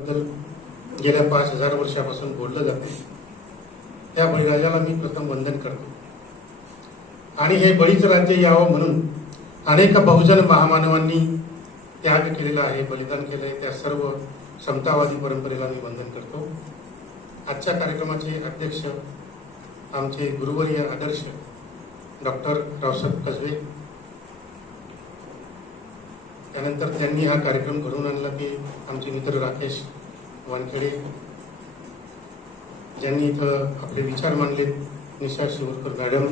बद्दल गेल्या पाच हजार वर्षापासून बोललं जाते. त्या बळीराजाला मी प्रथम वंदन करतो. आणि हे बळीचं राज्य यावं म्हणून अनेक बहुजन महामानवांनी त्याग केलेला आहे बलिदान केलं आहे. त्या सर्व समतावादी परंपरेला मी वंदन करतो. आजच्या कार्यक्रमाचे अध्यक्ष आमचे गुरुवर्य आदर्श डॉक्टर रावसाहेब कसबे त्यानंतर त्यांनी हा कार्यक्रम घडवून आणला ते आमचे मित्र राकेश वानखेडे ज्यांनी इथं आपले विचार मांडले निशा शिवरकर मॅडम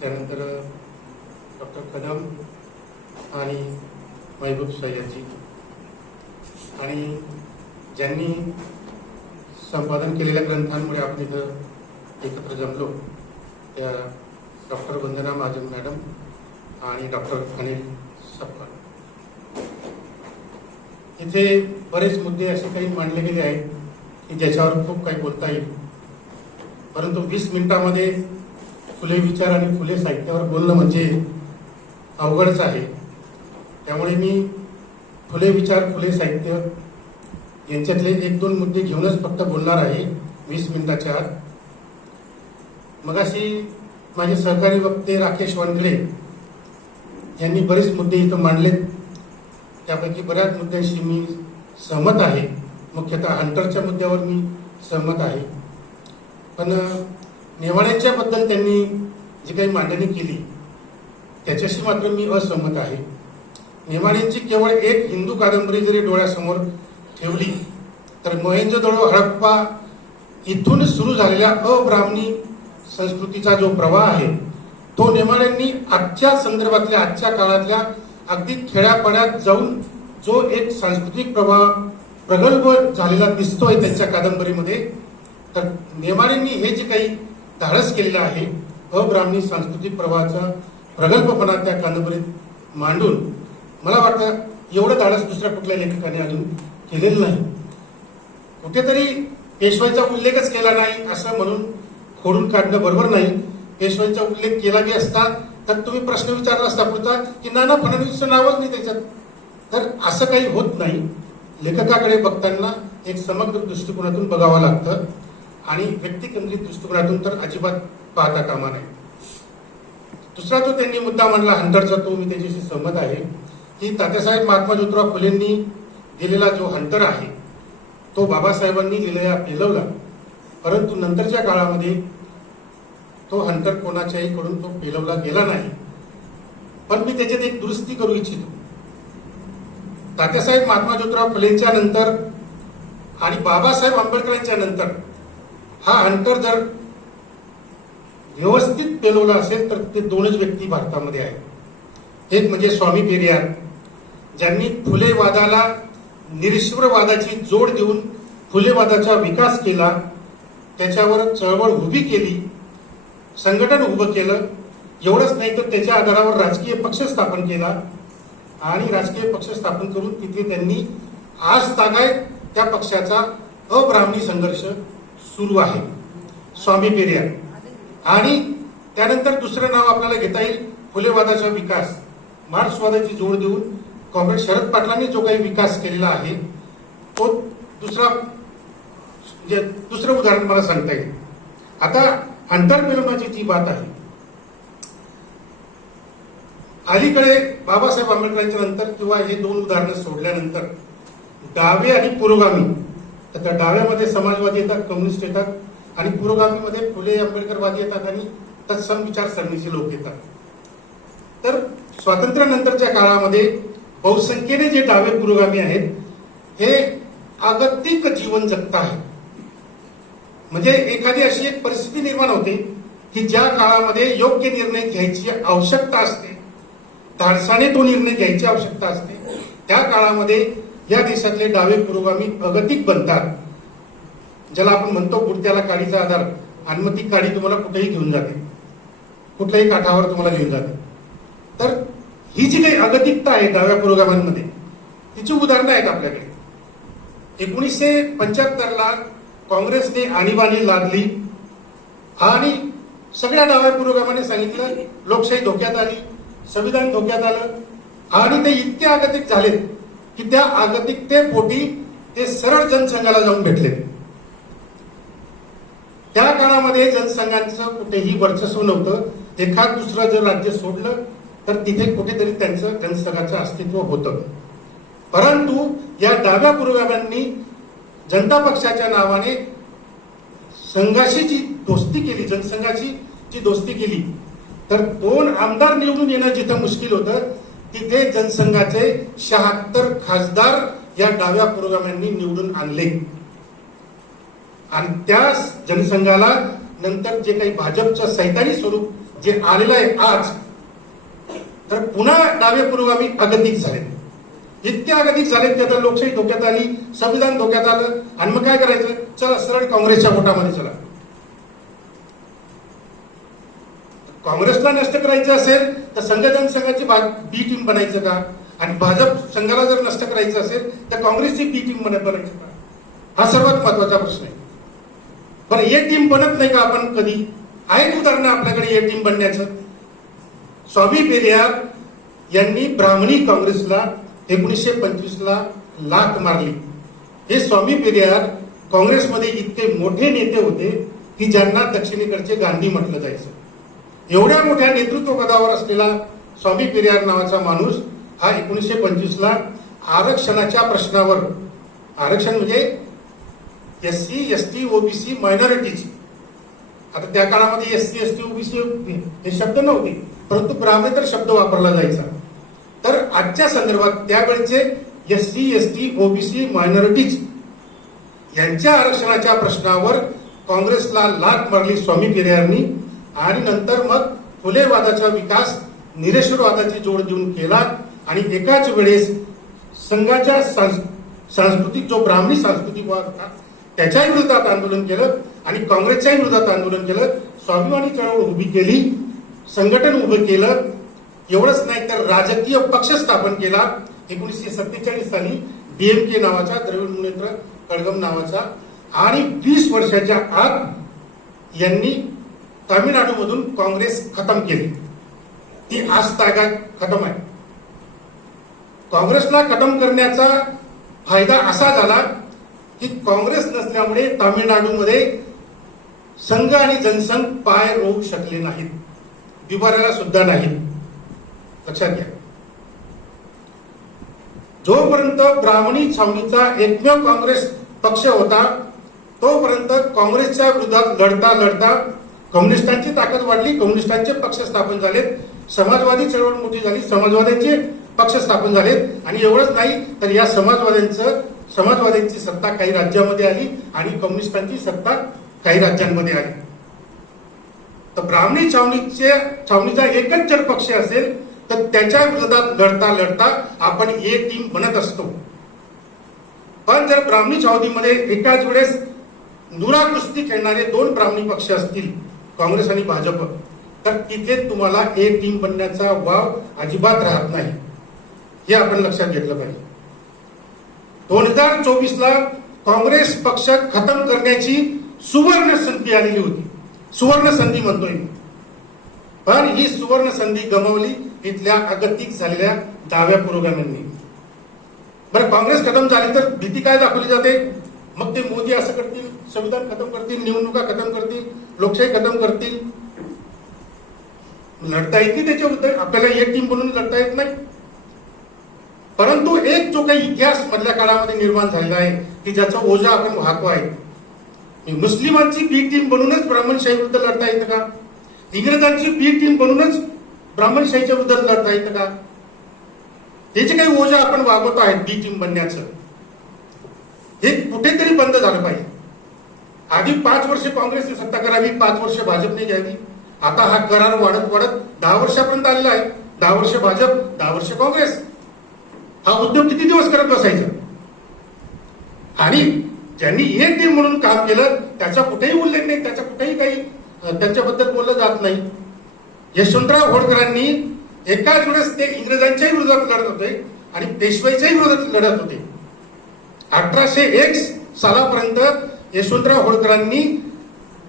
त्यानंतर डॉक्टर कदम आणि महबूब सय्यदजी. आणि ज्यांनी संपादन केलेल्या ग्रंथांमुळे आपण इथं एकत्र जमलो त्या डॉक्टर वंदना महाजन मॅडम आणि डॉक्टर अनिल सपकाळ इथे बरेच मुद्दे असे काही मांडले गेले आहेत की ज्याच्यावर खूप काही बोलता येईल. परंतु वीस मिनिटामध्ये फुले विचार आणि फुले साहित्यावर बोलणं म्हणजे अवघडच आहे. त्यामुळे मी फुले विचार फुले साहित्य यांच्यातले एक दोन मुद्दे घेऊनच फक्त बोलणार आहे वीस मिनिटाच्या आत. मगाशी माझे सहकारी वक्ते राकेश वानखडे यांनी बरेच मुद्दे इथं मांडलेत. त्यापैकी बऱ्याच मुद्द्यांशी मी सहमत आहे. मुख्यतः हंटरच्या मुद्द्यावर मी सहमत आहे. पण नेवाड्यांच्याबद्दल त्यांनी जी काही मांडणी केली त्याच्याशी मात्र मी असहमत आहे. नेमाड्यांची केवळ एक हिंदू कादंबरी जरी डोळ्यासमोर ठेवली तर मोहेंजोदडो हडप्पा इथून सुरू झालेल्या अब्राह्मणी संस्कृतीचा जो प्रवाह आहे तो नेमाड्यांनी आजच्या संदर्भातल्या आजच्या काळातल्या अगदी खेड्यापाड्यात जाऊन जो एक सांस्कृतिक प्रवाह प्रगल्भ झालेला दिसतोय त्यांच्या कादंबरीमध्ये तर नेमाड्यांनी हे जे काही धाडस केलेलं आहे अब्राह्मणी सांस्कृतिक प्रवाहाचा प्रगल्भपणा त्या कादंबरीत मांडून मला वाटतं एवढं धाडस दुसऱ्या कुठल्या लेखकाने अजून केलेलं नाही. कुठेतरी पेशवाईचा उल्लेखच केला नाही असं म्हणून खोडून काढणं बरोबर नाही. केशवांचा उल्लेख केला बी असता तर तुम्ही प्रश्न विचारला असता पुढचा की नाना फडणवीसचं नावच नाही त्याच्यात. तर असं काही होत नाही. लेखकाकडे बघताना एक समग्र दृष्टिकोनातून बघावं लागतं. आणि व्यक्तिकेंद्रित दृष्टिकोनातून तर अजिबात पाहता कामा नाही दुसरा जो त्यांनी मुद्दा मांडला हंटरचा तो मी त्याच्याशी सहमत आहे की तात्यासाहेब महात्मा ज्योतिराव फुलेंनी दिलेला जो हंटर आहे तो बाबासाहेबांनी लिहिलेला पेलवला परंतु नंतरच्या काळामध्ये तो हंटर कोणाच्याही कडून तो पेलवला गेला नाही. पण मी त्याच्यात एक दुरुस्ती करू इच्छितो. तात्यासाहेब महात्मा ज्योतिराव फुलेंच्या नंतर आणि बाबासाहेब आंबेडकरांच्या नंतर हा हंटर जर व्यवस्थित पेलवला असेल तर ते दोनच व्यक्ती भारतामध्ये आहेत. एक म्हणजे स्वामी पेरियार ज्यांनी फुलेवादाला निरीश्वरवादाची जोड देऊन फुलेवादाचा विकास केला त्याच्यावर चळवळ उभी केली संघटन उभं केलं. एवढंच नाही तर त्याच्या आधारावर राजकीय पक्ष स्थापन केला. आणि राजकीय पक्ष स्थापन करून तिथे त्यांनी आज तागाय त्या पक्षाचा अब्राह्मणी संघर्ष सुरू आहे. स्वामी पेरियार आणि त्यानंतर दुसरं नाव आपल्याला घेता येईल फुलेवादाचा विकास. मार्क्सवादाची जोड देऊन कॉम्रेड शरद पाटलांनी जो काही विकास केलेला आहे तो दुसरा म्हणजे दुसरं उदाहरण मला सांगता येईल. आता अंतर्मिलनाची ती बात आहे अलीकडे बाबासाहेब आंबेडकरांच्या नंतर किंवा हे दोन उदाहरणं सोडल्यानंतर डावे आणि पुरोगामी आता त्या डाव्यामध्ये समाजवादी येतात कम्युनिस्ट येतात आणि पुरोगामीमध्ये फुले आंबेडकरवादी येतात आणि तत्सम विचारसरणीचे लोक येतात. तर स्वातंत्र्यानंतरच्या काळामध्ये बहुसंख्येने जे डावे पुरोगामी आहेत हे आगतिक जीवन जगत आहेत. म्हणजे एखादी अशी एक परिस्थिती निर्माण होते की ज्या काळामध्ये योग्य निर्णय घ्यायची आवश्यकता असते धाडसाने तो निर्णय घ्यायची आवश्यकता असते त्या काळामध्ये या देशातले डावे पुरोगामी अगतिक बनतात. ज्याला आपण म्हणतो कुडत्याला काडीचा आधार आणि मग ती काडी तुम्हाला कुठेही घेऊन जाते. कुठल्याही काठावर तुम्हाला घेऊन जाते. तर ही जी काही अगतिकता आहे डाव्या पुरोगामांमध्ये तिची उदाहरणं आहेत आपल्याकडे. एकोणीसशे पंच्याहत्तरला काँग्रेसने आणीबाणी लादली. आणि सगळ्या डाव्या पुरोगामाने सांगितलं लोकशाही धोक्यात आली संविधान धोक्यात आलं. आणि ते इतके आगतिक झालेत की त्या आगतिकतेपोटी ते सरळ जनसंघाला जाऊन भेटले. त्या काळामध्ये जनसंघांचं कुठेही वर्चस्व नव्हतं. एखाद दुसरं जर राज्य सोडलं तर तिथे कुठेतरी त्यांचं जनसंघाचं अस्तित्व होतं. परंतु या डाव्या पुरोगाम्यांनी जनता पक्षाच्या नावाने संघाशी जी दोस्ती केली जनसंघाशी जी दोस्ती केली तर दोन आमदार निवडून येणं जिथं मुश्किल होतं तिथे जनसंघाचे शहात्तर खासदार या डाव्या पुरोगाम्यांनी निवडून आणले. आणि त्या जनसंघाला नंतर जे काही भाजपचं सैतानी स्वरूप जे आलेलं आहे आज तर पुन्हा डावे पुरोगामी अगतिक झाले. इतक्या अगतिक झाले त्याचा लोकशाही धोक्यात आली संविधान धोक्यात आलं. आणि मग काय करायचं? चला सरळ काँग्रेसच्या वोटामध्ये चला. काँग्रेसला नष्ट करायचं असेल तर संघ जनसंघाची बी टीम बनायचं का? आणि भाजप संघाला जर नष्ट करायचं असेल तर काँग्रेसची बी टीम बनायचं का? हा सर्वात महत्त्वाचा प्रश्न आहे. पण ए टीम बनत नाही का आपण कधी? आहेत उदाहरणं आपल्याकडे ए टीम बनण्याचं. स्वामी पेरियार यांनी ब्राह्मणी काँग्रेसला एकोणीसशे पंचवीसला लाख मारली. हे स्वामी पेरियार काँग्रेसमध्ये इतके मोठे नेते होते की ज्यांना दक्षिणेकडचे गांधी म्हटलं जायचं. एवढ्या मोठ्या नेतृत्व पदावर असलेला स्वामी पेरियार नावाचा माणूस हा एकोणीसशे पंचवीसला आरक्षणाच्या प्रश्नावर आरक्षण म्हणजे S C S T OBC minorities आता त्या काळामध्ये S C S T OBC हे शब्द नव्हते परंतु ब्राह्मणेतर शब्द वापरला जायचा. तर आजच्या संदर्भात त्यावेळेचे S C S T OBC minorities यांच्या आरक्षणाच्या प्रश्नावर काँग्रेसला लाट मारली स्वामी पेरियारनी आणि नंतर मग फुलेवादाचा विकास निरेश्वरवादाची जोड देऊन केला आणि एकाच वेळेस संघाच्या सांस- सांस्कृतिक जो ब्राह्मणी सांस्कृतिक वाद होता त्याच्याही विरोधात आंदोलन केलं आणि काँग्रेसच्याही विरोधात आंदोलन केलं. स्वाभिमानी चळवळ उभी केली संघटन उभं केलं एवढंच नाही तर राजकीय पक्ष स्थापन केला एकोणीसशे सत्तेचाळीस साली डीएमके नावाचा द्रविड मुनेत्र कडगम नावाचा. आणि वीस वर्षाच्या आत यांनी तामिळनाडूमधून काँग्रेस खतम केली. ती आज तागात खतम आहे. काँग्रेसला खतम करण्याचा फायदा असा झाला की काँग्रेस नसल्यामुळे तामिळनाडूमध्ये संघ आणि जनसंघ पाय रोवू शकले नाहीत. दुबाराला सुद्धा नाहीत. लक्षात घ्या. जोपर्यंत ब्राह्मणी छावणीचा एकमेव काँग्रेस पक्ष होता तोपर्यंत काँग्रेसच्या विरोधात लढता लढता कम्युनिस्टांची ताकद वाढली कम्युनिस्टांचे पक्ष स्थापन झालेत समाजवादी चळवळ मोठी झाली समाजवाद्यांचे पक्ष स्थापन झालेत. आणि एवढंच नाही तर या समाजवाद्यांचं समाजवाद्यांची सत्ता काही राज्यामध्ये आली आणि कम्युनिस्टांची सत्ता काही राज्यांमध्ये आली. तर ब्राह्मणी छावणीचे छावणीचा एकच जर पक्ष असेल तर त्याच्या विरोधात लढता लढता आपण ए टीम बनत असतो. पण जर ब्राह्मणी छावणीमध्ये एकाच वेळेस नुरा कुस्ती खेळणारे दोन ब्राह्मणी पक्ष असतील काँग्रेस आणि भाजप तर तिथे तुम्हाला ए टीम बनण्याचा वाव अजिबात राहत नाही. हे आपण लक्षात घेतलं पाहिजे. दोन हजार चोवीस ला काँग्रेस पक्ष खतम करण्याची सुवर्ण संधी आलेली होती. सुवर्ण संधी म्हणतोय मी. पण ही सुवर्ण संधी गमावली इथल्या अगतिक झालेल्या दहाव्या पुरोगाम्यांनी बरं काँग्रेस खतम झाली तर भीती काय दाखवली जाते? मग ते मोदी असं करतील संविधान खतम करतील निवडणुका खतम करतील लोकशाही खतम करतील? लढता येत नाही त्याच्या आपल्याला एक टीम बनवून लढता येत नाही. परंतु एक जो काही इतिहास मधल्या काळामध्ये निर्माण झालेला आहे की ज्याचा ओझा आपण वाहतो आहे. मुस्लिमांची बी टीम बनूनच ब्राह्मणशाही विरुद्ध लढता येतं का? इंग्रजांची बी टीम बनूनच ब्राह्मणशाहीच्या विरुद्ध लढता येतं का? त्याचे काही ओझा आपण वागवतो आहे बी टीम बनण्याचं हे कुठेतरी बंद झालं पाहिजे. आधी पाच वर्ष काँग्रेसने सत्ता करावी पाच वर्ष भाजपने घ्यावी. आता हा करार वाढत वाढत दहा वर्षापर्यंत आलेला आहे. दहा वर्ष भाजप दहा वर्ष काँग्रेस. हा उद्योग किती दिवस करत बसायचा? आणि ज्यांनी एक टीम म्हणून काम केलं त्याचा कुठेही उल्लेख नाही त्याचा कुठेही काही त्यांच्याबद्दल बोललं जात नाही. यशवंतराव होळकरांनी एकाच वेळेस ते इंग्रजांच्याही विरोधात लढत होते आणि पेशवाईच्याही विरोधात लढत होते. अठराशे एक सालापर्यंत यशवंतराव होळकरांनी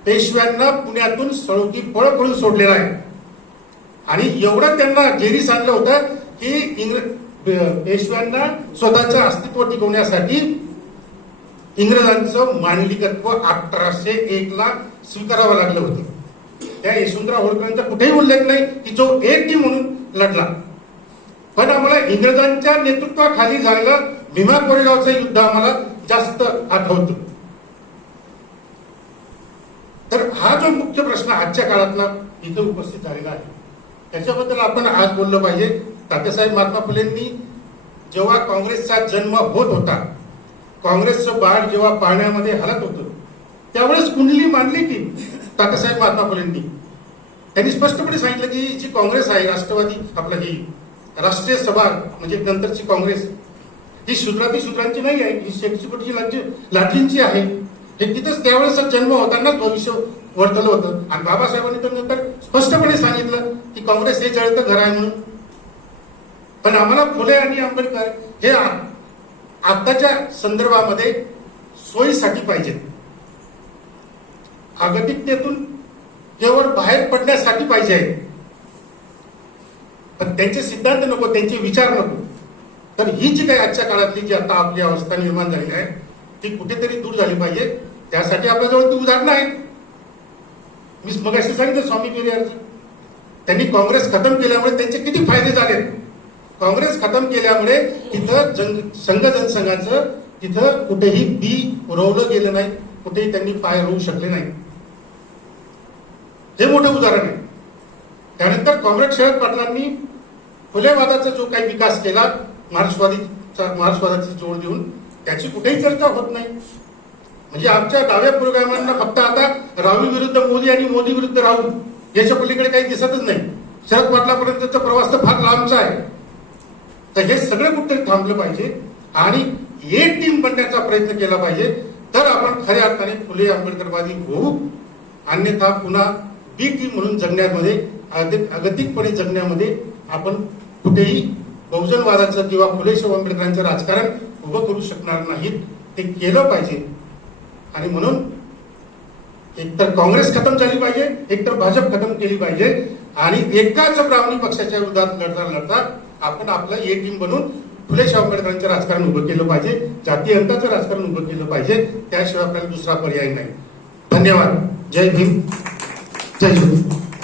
पेशव्यांना पुण्यातून सळोकी पळ पळून सोडलेला आहे. आणि एवढं त्यांना जेरी सांगलं होतं की इंग्र पेशव्यांना स्वतःचं अस्तित्व टिकवण्यासाठी इंग्रजांचं मांडलिकत्व अठराशे एक ला स्वीकारावं लागलं होतं. त्या यशवंतराव होळकरांचा कुठेही उल्लेख नाही की जो एक टीम म्हणून लढला. पण आम्हाला इंग्रजांच्या नेतृत्वाखाली झालेलं भीमा कोरेगावचं युद्ध आम्हाला जास्त आठवतं. तर हा जो मुख्य प्रश्न आजच्या काळातला इथे उपस्थित झालेला आहे त्याच्याबद्दल आपण आज बोललं पाहिजे. तात्यासाहेब महात्मा फुलेंनी जेव्हा काँग्रेसचा जन्म होत होता काँग्रेसचं बाळ जेव्हा पाण्यामध्ये हलत होतं त्यावेळेस कुंडली मांडली की तात्यासाहेब महात्मा फुलेंनी त्यांनी स्पष्टपणे सांगितलं की जी काँग्रेस आहे राष्ट्रवादी आपलं ही राष्ट्रीय सभा म्हणजे नंतरची काँग्रेस ही शूद्राती शूद्रांची नाही आहे ही शेटची लाटची लाटलींची आहे. हे तिथंच त्यावेळेस जन्म होतानाच भविष्य वर्तलं होतं. आणि बाबासाहेबांनी तर नंतर स्पष्टपणे सांगितलं की काँग्रेस हे जळतं घर आहे म्हणून. पण आम्हाला फुले आणि आंबेडकर हे आत्ताच्या आताच्या संदर्भामध्ये सोयीसाठी पाहिजेत. अगतिकतेतून केवळ बाहेर पडण्यासाठी पाहिजे आहे. पण त्यांचे सिद्धांत नको त्यांचे विचार नको. तर ही जी काही आजच्या काळातली जी आता आपली अवस्था निर्माण झालेली आहे ती कुठेतरी दूर झाली पाहिजे. त्यासाठी आपल्याजवळ ती उदाहरणं आहेत. मी मगाशी सांगितलं स्वामी पेरियारचं त्यांनी काँग्रेस खतम केल्यामुळे त्यांचे किती फायदे झाले काँग्रेस खतम केल्यामुळे तिथं जन संघ जनसंघाचं तिथं कुठेही बी रोवलं गेलं नाही. कुठेही त्यांनी पाय रोवू शकले नाही. हे मोठं उदाहरण आहे. त्यानंतर काँग्रेस शरद पाटलांनी फुलेवादाचा जो काही विकास केला महाराष्ट्रवादीचा महाराष्ट्रवादाची जोड देऊन त्याची कुठेही चर्चा होत नाही. म्हणजे आमच्या डाव्या प्रोग्रामांना फक्त आता राहुल विरुद्ध मोदी आणि मोदी विरुद्ध राहुल याच्या पलीकडे काही दिसतच नाही. शरद पाटलापर्यंतचा प्रवास तर फार लांबचा आहे. तर हे सगळं कुठेतरी थांबलं पाहिजे आणि एक टीम बनण्याचा प्रयत्न केला पाहिजे. तर आपण खऱ्या अर्थाने फुले आंबेडकरवादी होऊ. अन्यथा पुन्हा बी टीम म्हणून जगण्यामध्ये अगतिकपणे जगण्यामध्ये आपण कुठेही बहुजनवादाचं किंवा फुले शाहू आंबेडकरांचं राजकारण उभं करू शकणार नाहीत ते केलं पाहिजे. आणि म्हणून एकतर काँग्रेस खतम झाली पाहिजे एकतर भाजप खतम केली पाहिजे आणि एकाच ब्राह्मणी पक्षाच्या विरोधात लढता लढता आपण आपलं ए टीम बनून फुले शाहू आंबेडकरांचं राजकारण उभं केलं पाहिजे जातीय अंताचं राजकारण उभं केलं पाहिजे त्याशिवाय आपल्याला दुसरा पर्याय नाही. धन्यवाद. जय भीम. जय शिव